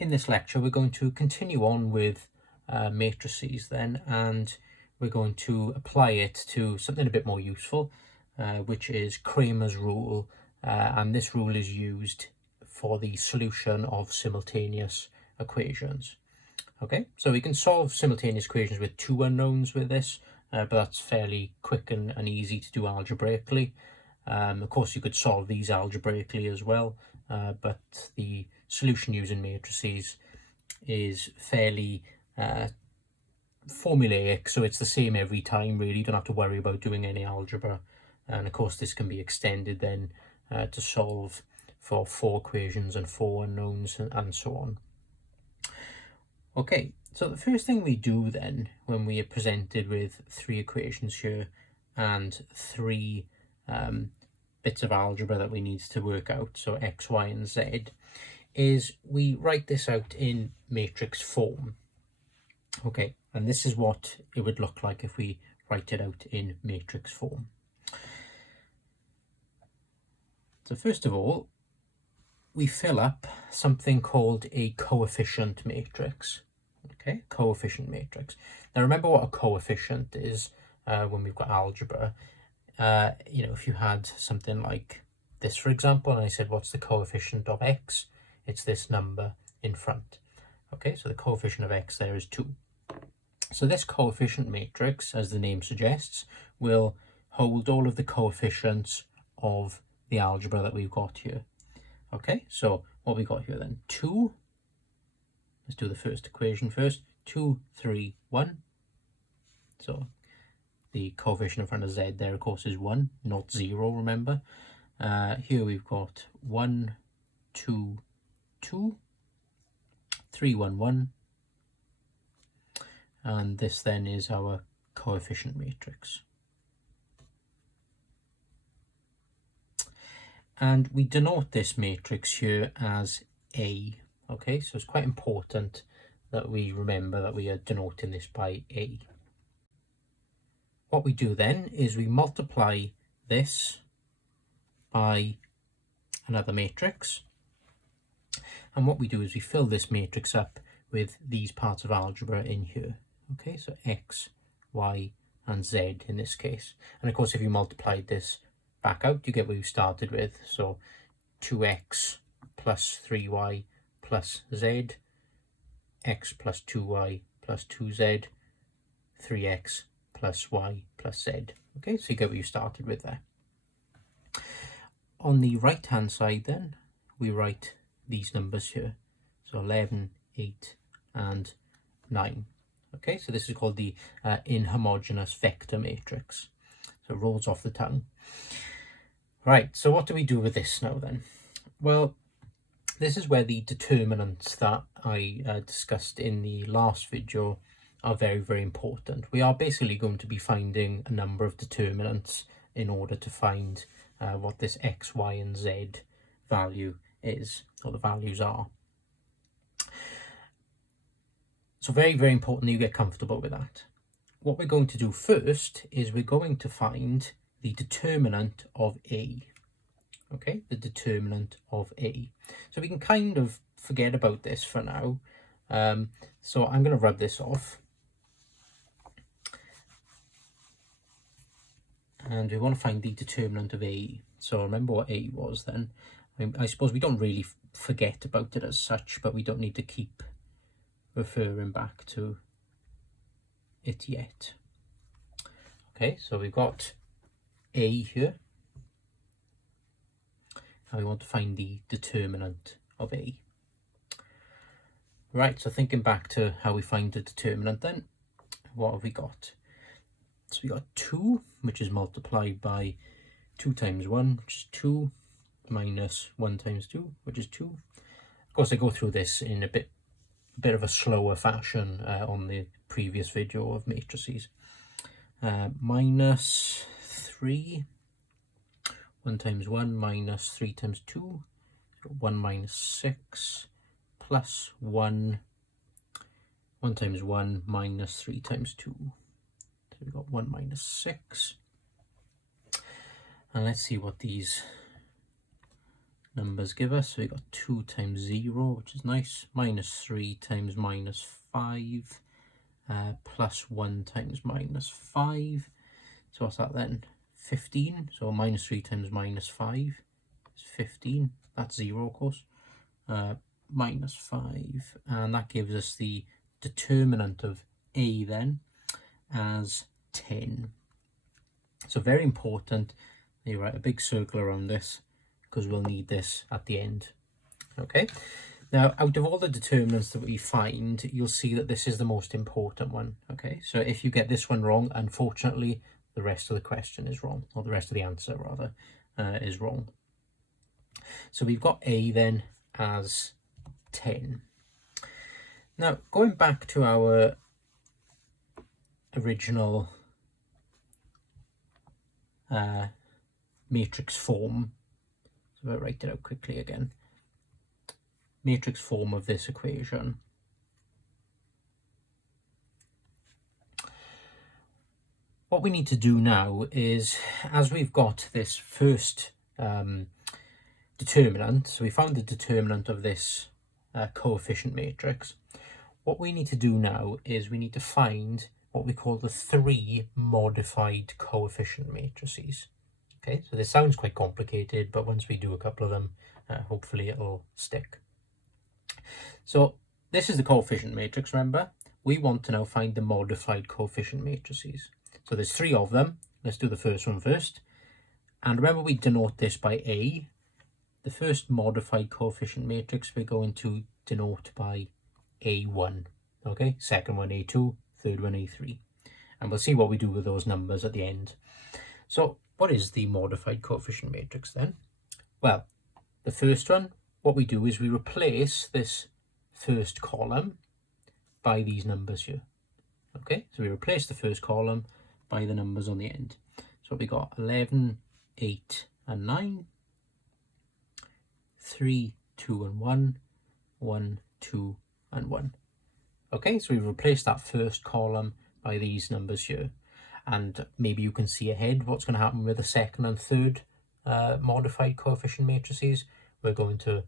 in this lecture, we're going to continue on with matrices then, and we're going to apply it to something a bit more useful, which is Cramer's rule, and this rule is used for the solution of simultaneous equations. Okay, so we can solve simultaneous equations with two unknowns with this, but that's fairly quick and easy to do algebraically. Of course, you could solve these algebraically as well, but the solution using matrices is fairly formulaic, so it's the same every time really. You don't have to worry about doing any algebra, and of course this can be extended then to solve for 4 equations and 4 unknowns and so on. Okay, so the first thing we do then when we are presented with 3 equations here and 3 bits of algebra that we need to work out, so x, y and z, is we write this out in matrix form. Okay, and this is what it would look like if we write it out in matrix form. So first of all, we fill up something called a coefficient matrix. Okay, coefficient matrix. Now remember what a coefficient is when we've got algebra. You know, if you had something like this, for example, and I said, what's the coefficient of x? It's this number in front. Okay, so the coefficient of x there is 2. So this coefficient matrix, as the name suggests, will hold all of the coefficients of the algebra that we've got here. Okay, so what we got here then? 2. Let's do the first equation first. 2, 3, 1. So the coefficient in front of z there, of course, is 1, not 0, remember. Here we've got 1, 2, 2, 3, 1, 1. And this then is our coefficient matrix. And we denote this matrix here as A. Okay, so it's quite important that we remember that we are denoting this by A. What we do then is we multiply this by another matrix. And what we do is we fill this matrix up with these parts of algebra in here. Okay, so x, y, and z in this case. And of course, if you multiplied this back out, you get what you started with. So 2x plus 3y plus z, x plus 2y plus 2z, 3x plus y plus z. Okay, so you get what you started with there. On the right hand side then, we write these numbers here. So 11, 8, and 9. Okay, so this is called the inhomogeneous vector matrix. So it rolls off the tongue. Right, so what do we do with this now then? Well, this is where the determinants that I discussed in the last video are very, very important. We are basically going to be finding a number of determinants in order to find what this x, y, and z value is, or the values are. So very, very important that you get comfortable with that. What we're going to do first is we're going to find the determinant of A. Okay, the determinant of A. So we can kind of forget about this for now. So I'm going to rub this off. And we want to find the determinant of A. So remember what A was then. I suppose we don't really forget about it as such, but we don't need to keep referring back to it yet. Okay, so we've got A here. And we want to find the determinant of A. Right, so thinking back to how we find the determinant then, what have we got? So we got 2, which is multiplied by 2 times 1, which is 2, minus 1 times 2, which is 2. Of course, I go through this in a bit of a slower fashion on the previous video of matrices. Minus 3, 1 times 1 minus 3 times 2, 1 minus 6, plus 1, 1 times 1 minus 3 times 2. So we've got 1 minus 6. And let's see what these numbers give us. So we've got 2 times 0, which is nice, minus 3 times minus 5, plus 1 times minus 5. So what's that then? 15. So minus 3 times minus 5 is 15. That's 0, of course. Minus 5. And that gives us the determinant of A then as 10. So very important that you write a big circle around this, because we'll need this at the end. Okay, now out of all the determinants that we find, you'll see that this is the most important one. Okay, so if you get this one wrong, unfortunately the rest of the question is wrong, or the rest of the answer rather is wrong. So we've got A then as 10. Now going back to our original matrix form, so I'll write it out quickly again. Matrix form of this equation. What we need to do now is, as we've got this first determinant, so we found the determinant of this coefficient matrix, what we need to do now is we need to find what we call the 3 modified coefficient matrices. Okay, so this sounds quite complicated, but once we do a couple of them, hopefully it'll stick. So this is the coefficient matrix, remember? We want to now find the modified coefficient matrices. So there's 3 of them. Let's do the first one first. And remember, we denote this by A. The first modified coefficient matrix we're going to denote by A1. Okay, second one A2, third one A3. And we'll see what we do with those numbers at the end. So what is the modified coefficient matrix then? Well, the first one, what we do is we replace this first column by these numbers here. Okay, so we replace the first column by the numbers on the end. So we got 11, 8 and 9, 3, 2 and 1, 1, 2 and 1. Okay, so we've replaced that first column by these numbers here. And maybe you can see ahead what's going to happen with the second and third modified coefficient matrices. We're going to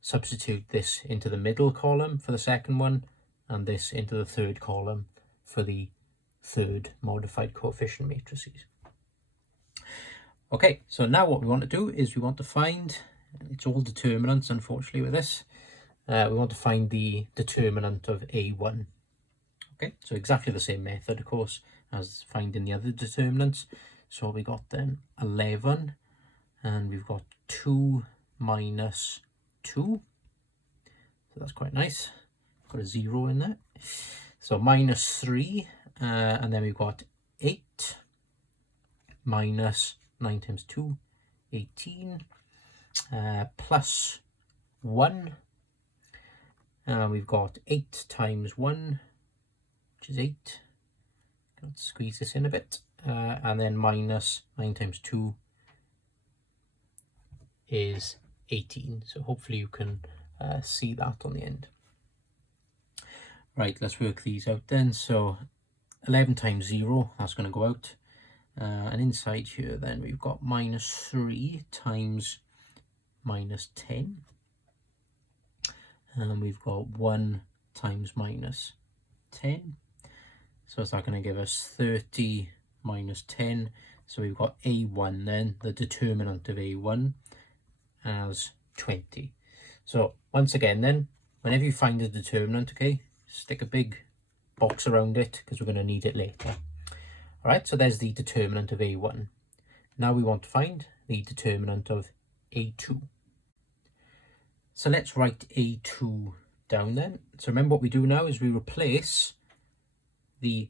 substitute this into the middle column for the second one, and this into the third column for the third modified coefficient matrices. Okay, so now what we want to do is we want to find, it's all determinants unfortunately with this, we want to find the determinant of A1. Okay, so exactly the same method, of course, as finding the other determinants. So we got then 11, and we've got 2 minus 2. So that's quite nice. Got a 0 in there. So minus 3, and then we've got 8 minus 9 times 2, 18, plus 1. We've got 8 times 1, which is 8. Let's squeeze this in a bit. And then minus 9 times 2 is 18. So hopefully you can see that on the end. Right, let's work these out then. So 11 times 0, that's going to go out. And inside here then we've got minus 3 times minus 10. And we've got 1 times minus 10. So is that going to give us 30 minus 10? So we've got A1 then, the determinant of A1, as 20. So once again then, whenever you find a determinant, okay, stick a big box around it because we're going to need it later. All right, so there's the determinant of A1. Now we want to find the determinant of A2. So let's write A2 down then. So remember what we do now is we replace the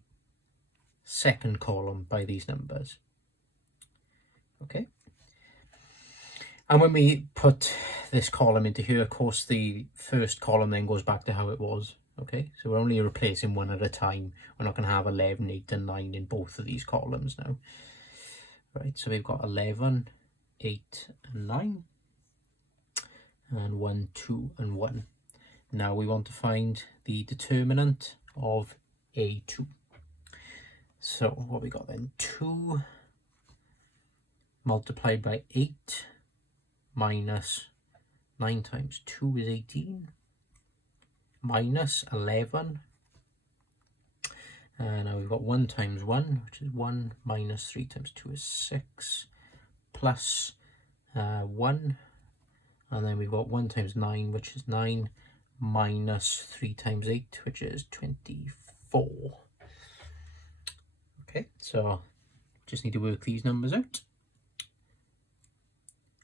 second column by these numbers. Okay. And when we put this column into here, of course, the first column then goes back to how it was. Okay, so we're only replacing one at a time. We're not going to have 11, 8 and 9 in both of these columns now. Right, so we've got 11, 8 and 9. And 1, 2 and 1. Now we want to find the determinant of A2. So what we got then? 2 multiplied by 8 minus 9 times 2 is 18, minus 11. And now we've got 1 times 1, which is 1, minus 3 times 2 is 6, plus 1. And then we've got 1 times 9, which is 9, minus 3 times 8, which is 24. Okay, so just need to work these numbers out.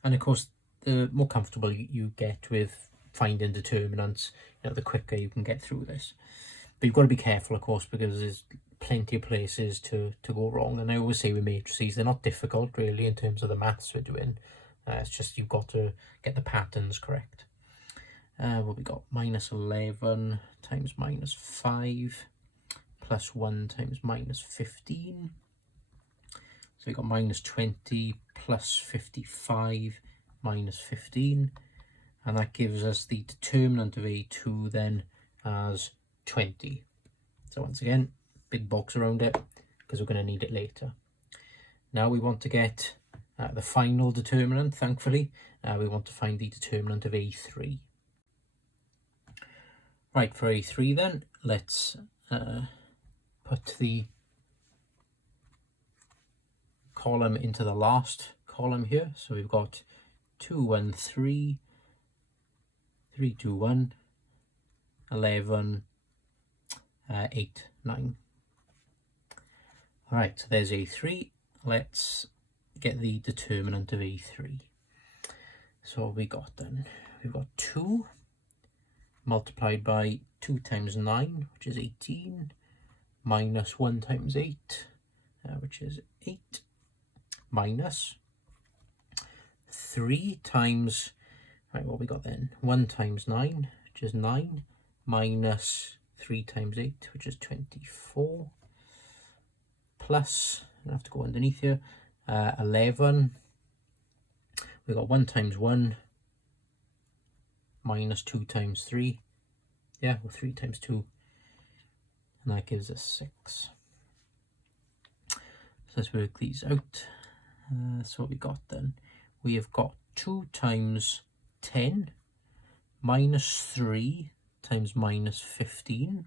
And of course, the more comfortable you get with finding determinants, the quicker you can get through this. But you've got to be careful, of course, because there's plenty of places to go wrong. And I always say with matrices, they're not difficult really in terms of the maths we're doing. It's just you've got to get the patterns correct. What we got? Minus 11 times minus 5 plus 1 times minus 15. So we got minus 20 plus 55 minus 15. And that gives us the determinant of A2 then as 20. So once again, big box around it because we're going to need it later. Now we want to get the final determinant, thankfully. We want to find the determinant of A3. Right, for A3 then, let's put the column into the last column here. So we've got 2, 1, 3, 3, 2, 1, 11, 8, 9. All right, so there's A3. Let's get the determinant of A3. So what we got then? We've got 2 multiplied by 2 times 9, which is 18, minus 1 times 8, which is 8, minus 3 times, right, what we got then? 1 times 9, which is 9, minus 3 times 8, which is 24, plus, I have to go underneath here, 11. We got 1 times 1, minus 2 times 3, yeah, well 3 times 2, and that gives us 6. So let's work these out. So what we got then? We have got 2 times 10 minus 3 times minus 15,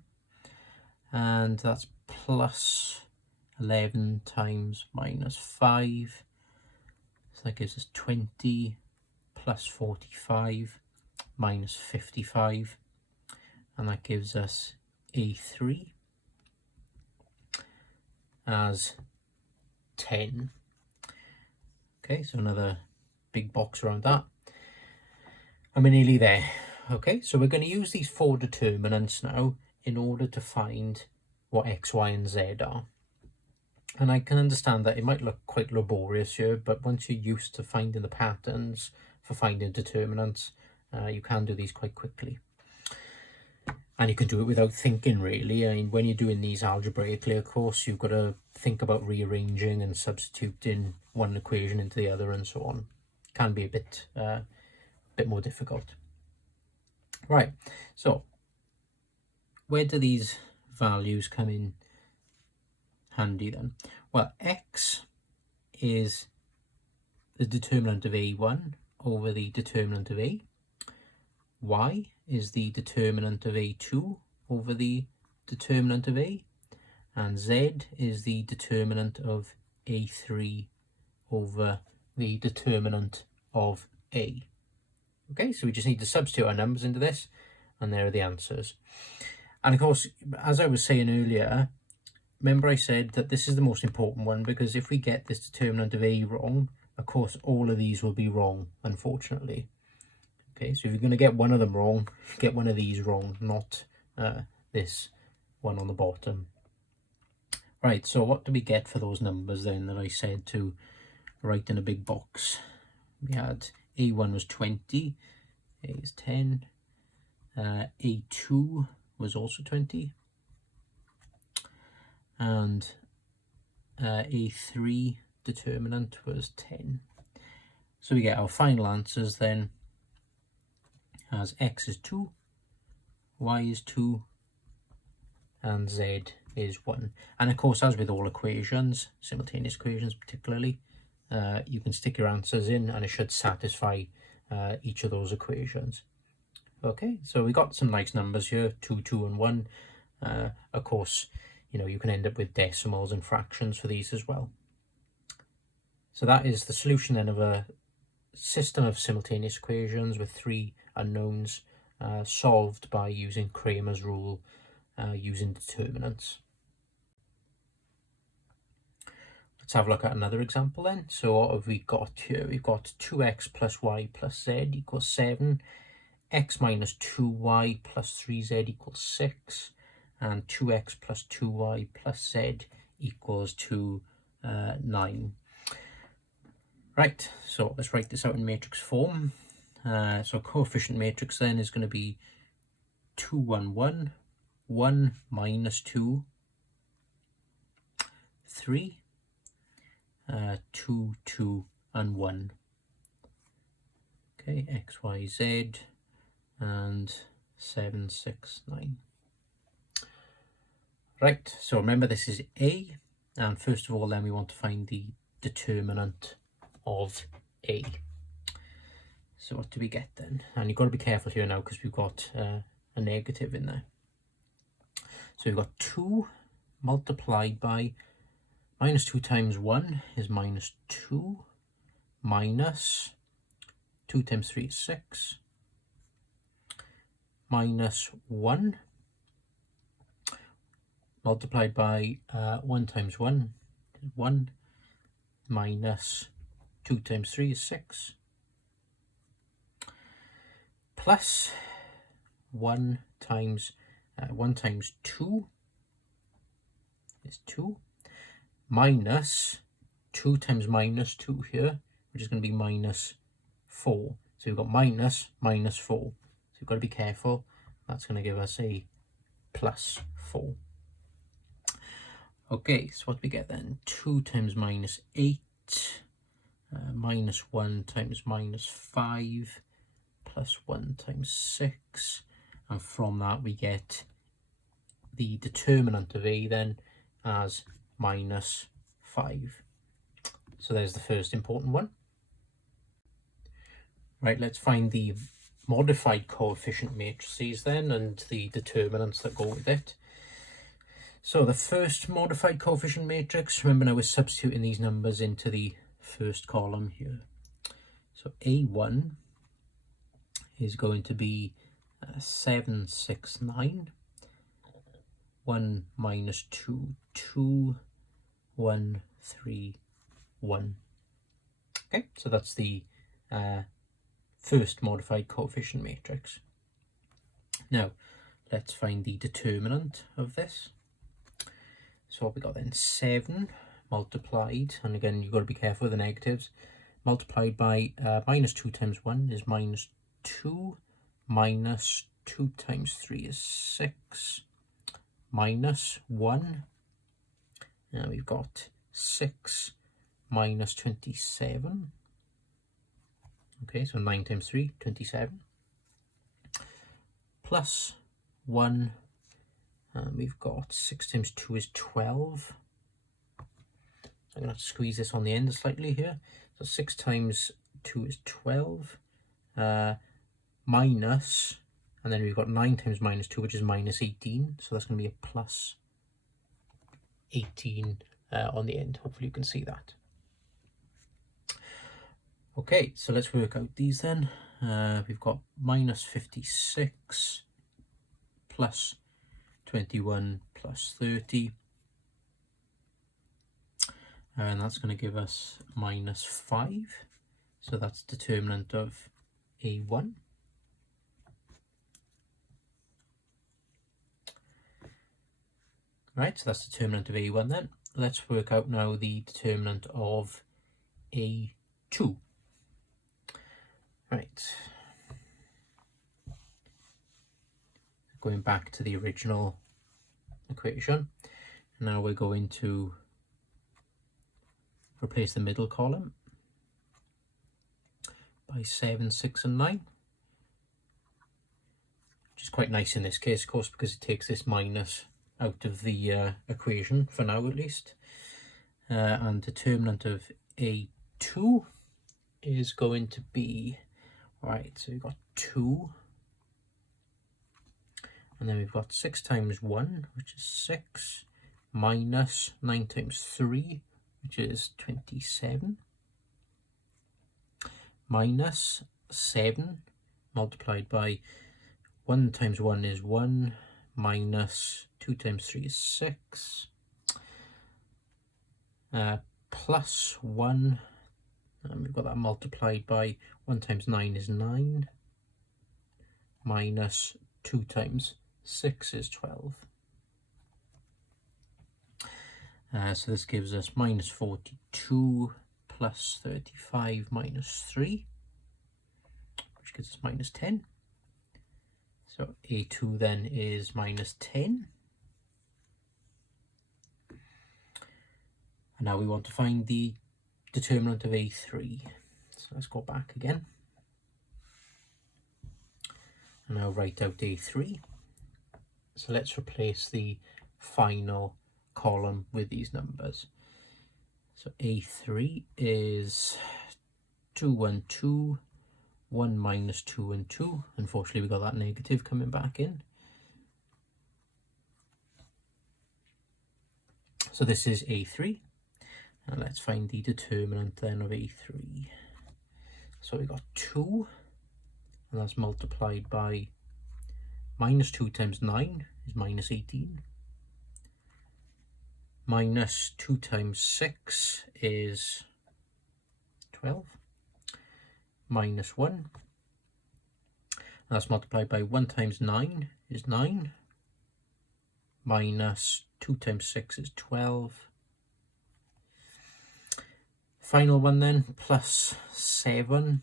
and that's plus 11 times minus 5, so that gives us 20, plus 45 minus 55, and that gives us A3 as 10. Okay, so another big box around that, and we're nearly there. Okay, so we're going to use these 4 determinants now in order to find what x, y, and z are. And I can understand that it might look quite laborious here, but once you're used to finding the patterns for finding determinants, you can do these quite quickly. And you can do it without thinking, really. I mean, when you're doing these algebraically, of course, you've got to think about rearranging and substituting one equation into the other and so on. Can be a bit more difficult. Right, so where do these values come in handy then? Well, x is the determinant of A1 over the determinant of A. Y is the determinant of A2 over the determinant of A. And Z is the determinant of A3 over the determinant of A. Okay, so we just need to substitute our numbers into this, and there are the answers. And of course, as I was saying earlier, remember I said that this is the most important one, because if we get this determinant of A wrong, of course, all of these will be wrong, unfortunately. Okay, so if you're going to get one of them wrong, get one of these wrong, not this one on the bottom. Right, so what do we get for those numbers then that I said to write in a big box? We had A1 was 20, A is 10, A2 was also 20, and A3 determinant was 10. So we get our final answers then as x is 2, y is 2, and z is 1. And of course, as with all equations, simultaneous equations particularly, you can stick your answers in and it should satisfy each of those equations. Okay, so we got some nice numbers here, 2, 2 and 1. Of course, you can end up with decimals and fractions for these as well. So that is the solution then of a system of simultaneous equations with 3 unknowns, solved by using Cramer's rule, using determinants. Let's have a look at another example then. So what have we got here? We've got 2x plus y plus z equals 7, x minus 2y plus 3z equals 6, and 2x plus 2y plus z equals 9. Right, so let's write this out in matrix form. So coefficient matrix then is going to be 2, 1, 1, 1 minus 2, 3, 2, 2 and 1. Okay, x, y, z, and 7, 6, 9. Right, so remember this is A, and first of all then we want to find the determinant of A. So what do we get then? And you've got to be careful here now because we've got a negative in there. So we've got 2 multiplied by minus 2 times 1 is minus 2, minus 2 times 3 is 6, minus 1 multiplied by 1 times 1 is 1, minus 2 times 3 is 6, plus 1 times 2 is 2, minus 2 times minus 2 here, which is going to be minus 4. So we've got minus 4. So we've got to be careful. That's going to give us a plus 4. Okay, so what do we get then? 2 times minus 8, minus 1 times minus 5, plus 1 times 6. And from that we get the determinant of A then as minus 5. So there's the first important one. Right, let's find the modified coefficient matrices then and the determinants that go with it. So the first modified coefficient matrix, remember now we're substituting these numbers into the first column here. So A1 is going to be 7, 6, 9, 1 minus 2, 2, 1, 3, 1. Okay, so that's the first modified coefficient matrix. Now, let's find the determinant of this. So what we got then? 7 multiplied, and again you've got to be careful with the negatives, multiplied by minus 2 times 1 is minus 2, minus 2 times 3 is 6, minus 1. Now we've got 6 minus 27. Okay, so 9 times 3, 27. Plus 1. We've got 6 times 2 is 12. I'm going to have to squeeze this on the end slightly here. So 6 times 2 is 12. Minus, and then we've got 9 times minus 2, which is minus 18. So that's going to be a plus 18 on the end. Hopefully you can see that. Okay, so let's work out these then. We've got minus 56 plus 21 plus 30. And that's going to give us minus 5. So that's determinant of A1. Right, so that's determinant of A1 then. Let's work out now the determinant of A2. Right. Going back to the original equation. Now we're going to replace the middle column by 7, 6 and 9. Which is quite nice in this case, of course, because it takes this minus out of the equation, for now at least. And determinant of A2 is going to be Right, so we've got 2. And then we've got 6 times 1, which is 6, minus 9 times 3, which is 27, minus 7 multiplied by 1 times 1 is 1, minus 2 times 3 is 6, plus 1, and we've got that multiplied by 1 times 9 is 9, minus 2 times 6 is 12. So this gives us minus 42 plus 35 minus 3, which gives us minus 10. So A2 then is minus 10. And now we want to find the determinant of A3. So let's go back again. And now write out A3. So let's replace the final column with these numbers. So A3 is 2, 1, 2, 1 minus 2 and 2. Unfortunately, we got that negative coming back in. So this is A3. And let's find the determinant then of A3. So we got 2, and that's multiplied by minus 2 times 9 is minus 18. Minus 2 times 6 is 12. Minus 1. And that's multiplied by 1 times 9 is 9. Minus 2 times 6 is 12. Final one then, plus 7. And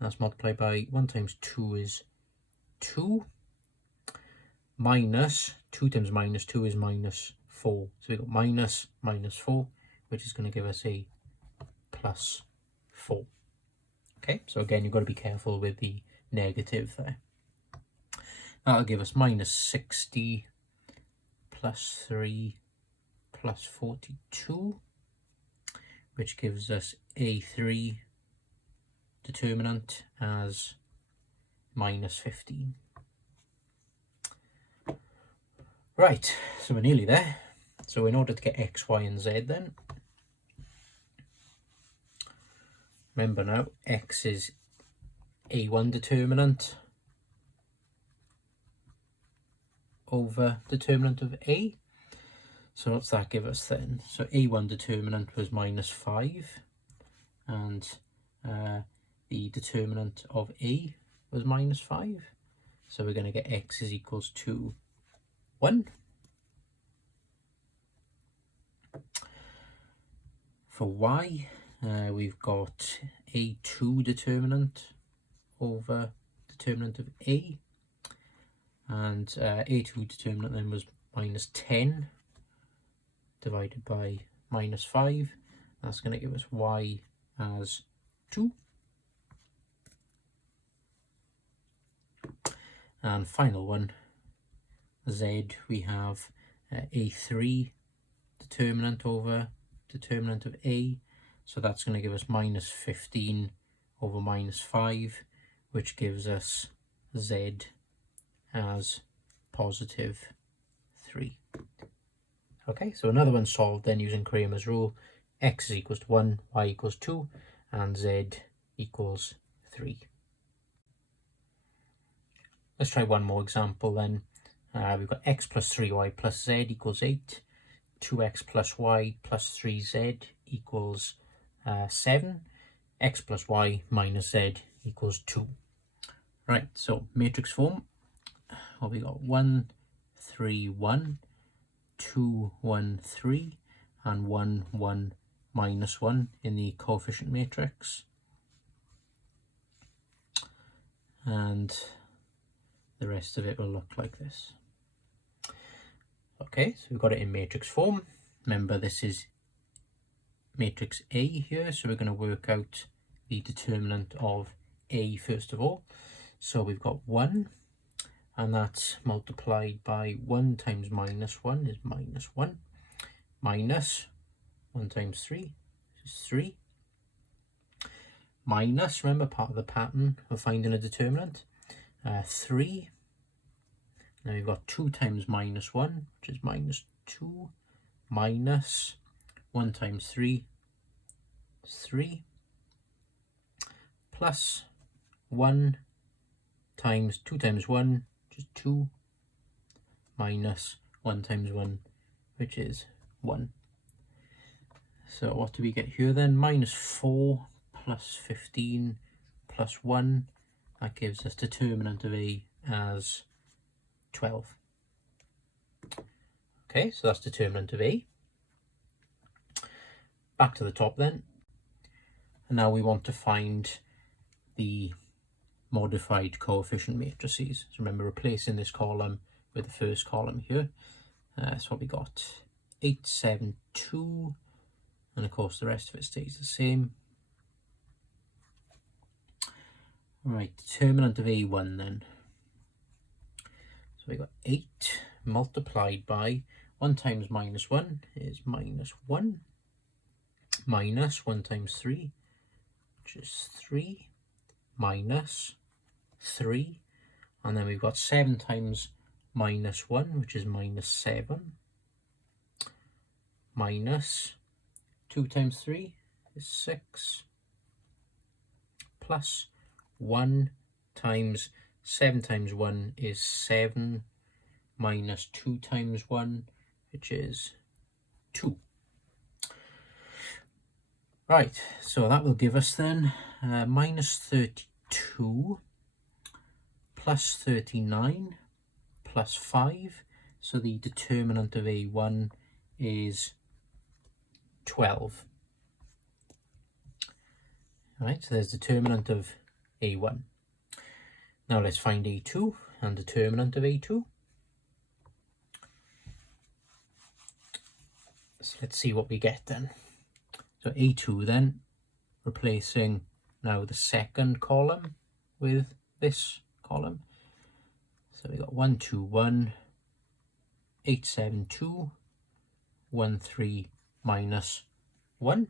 that's multiplied by 1 times 2 is 2. Minus 2 times minus 2 is minus 4. So we've got minus 4, which is going to give us a plus 4. Okay, so again, you've got to be careful with the negative there. That'll give us minus 60 plus 3 plus 42, which gives us A3 determinant as minus 15. Right, so we're nearly there. So in order to get x, y, and z then, remember now, x is A1 determinant over determinant of A. So what's that give us then? So A1 determinant was minus 5, and the determinant of A was minus 5. So we're going to get x is equals to 1. For y, we've got A2 determinant over determinant of A, and A2 determinant then was minus 10 divided by minus 5. That's going to give us y as 2. And final one, z, we have A3 determinant over determinant of A. So that's going to give us minus 15 over minus 5, which gives us z as positive 3. Okay, so another one solved then using Cramer's rule. X is equals to 1, y equals 2, and z equals 3. Let's try one more example then. We've got x plus 3y plus z equals 8. 2x plus y plus 3z equals 7. X plus y minus z equals 2. Right, so matrix form. Well, we got 1, 3, 1, 2, 1, 3, and 1, 1, minus 1 in the coefficient matrix. And the rest of it will look like this. Okay, so we've got it in matrix form. Remember, this is matrix A here, so we're going to work out the determinant of A first of all. So we've got 1, and that's multiplied by 1 times minus 1 is minus 1, minus 1 times 3 is 3, minus, remember, part of the pattern of finding a determinant, 3. Now we've got 2 times minus 1, which is minus 2, minus 1 times 3, 3, plus 1 times 2 times 1, which is 2, minus 1 times 1, which is 1. So what do we get here then? Minus 4 plus 15 plus 1. That gives us determinant of A as 12. Okay, so that's determinant of A. Back to the top then. And now we want to find the modified coefficient matrices. So remember, replacing this column with the first column here. So what we got, 8, 7, 2, and of course the rest of it stays the same. Right, determinant of A1 then. So we got 8 multiplied by 1 times minus 1 is minus 1, minus 1 times 3, which is 3, minus 3, and then we've got 7 times minus 1, which is minus 7, minus 2 times 3 is 6, plus 1 times 7 times 1 is 7, minus 2 times 1, which is 2. Right, so that will give us then minus 32 plus 39 plus 5. So the determinant of A1 is 12. Right, so there's determinant of A1. Now let's find A2 and determinant of A2. So let's see what we get then. So A2 then, replacing now the second column with this column. So we got 1, 2, 1, 8, 7, 2, 1, 3, minus 1.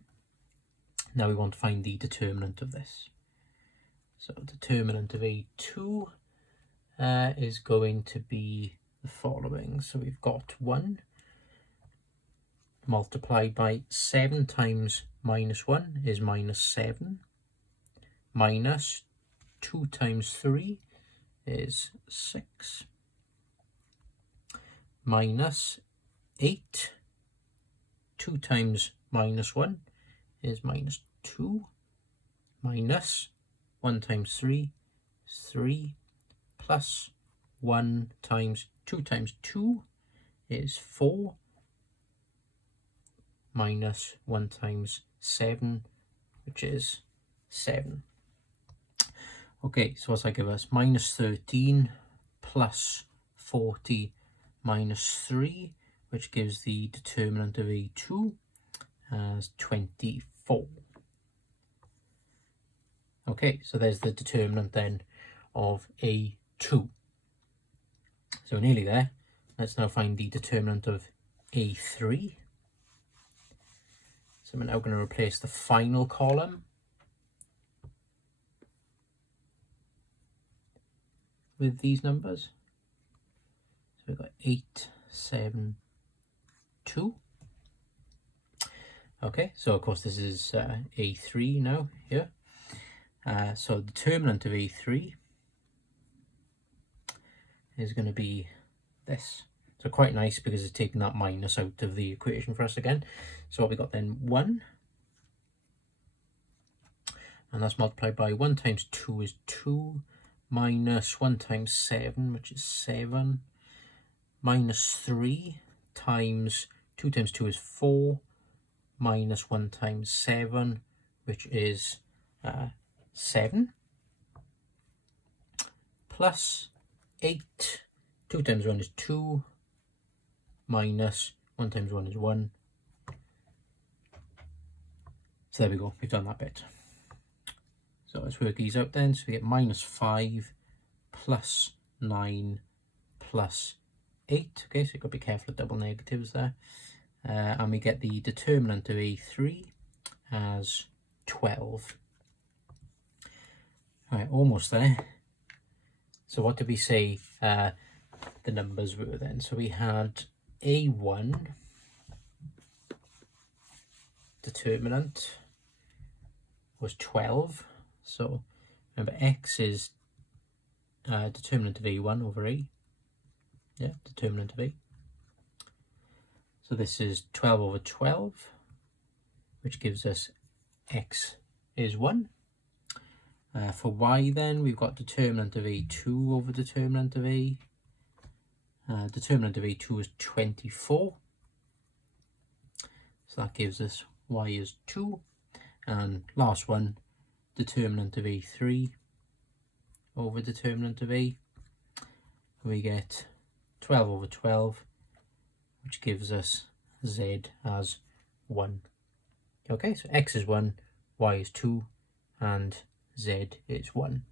Now we want to find the determinant of this. So determinant of A2 is going to be the following. So we've got 1 multiplied by 7 times minus 1 is minus 7, minus 2 times 3 is 6, minus 8, 2 times minus 1 is minus 2, minus 1 times 3 is 3, plus 1 times 2 times 2 is 4, minus 1 times 7, which is 7. Okay, so what's that give us? Minus 13 plus 40 minus 3, which gives the determinant of A2 as 24. Okay, so there's the determinant then of A2. So nearly there. Let's now find the determinant of A3. So we're now going to replace the final column with these numbers. So we've got 8, 7, 2. Okay, so of course this is A3 now here. So the determinant of A3 is going to be this. So quite nice because it's taking that minus out of the equation for us again. So what we got then, 1. And that's multiplied by 1 times 2 is 2. Minus 1 times 7, which is 7. Minus 3 times 2 times 2 is 4. Minus 1 times 7, which is 7. Plus 8. 2 times 1 is 2. Minus 1 times 1 is 1. So there we go, we've done that bit. So let's work these out then. So we get minus 5 plus 9 plus 8. Okay, so you've got to be careful of double negatives there. And we get the determinant of A3 as 12. Right, almost there. So what did we say the numbers were then? So we had A1 determinant was 12. So remember, x is determinant of A1 over A. Yeah, determinant of A. So this is 12 over 12, which gives us x is 1. For y then, we've got determinant of A2 over determinant of A. Determinant of A2 is 24. So that gives us y is 2. And last one, determinant of A3 over determinant of A. We get 12 over 12, which gives us z as 1. Okay, so x is 1, y is 2, and z is 1.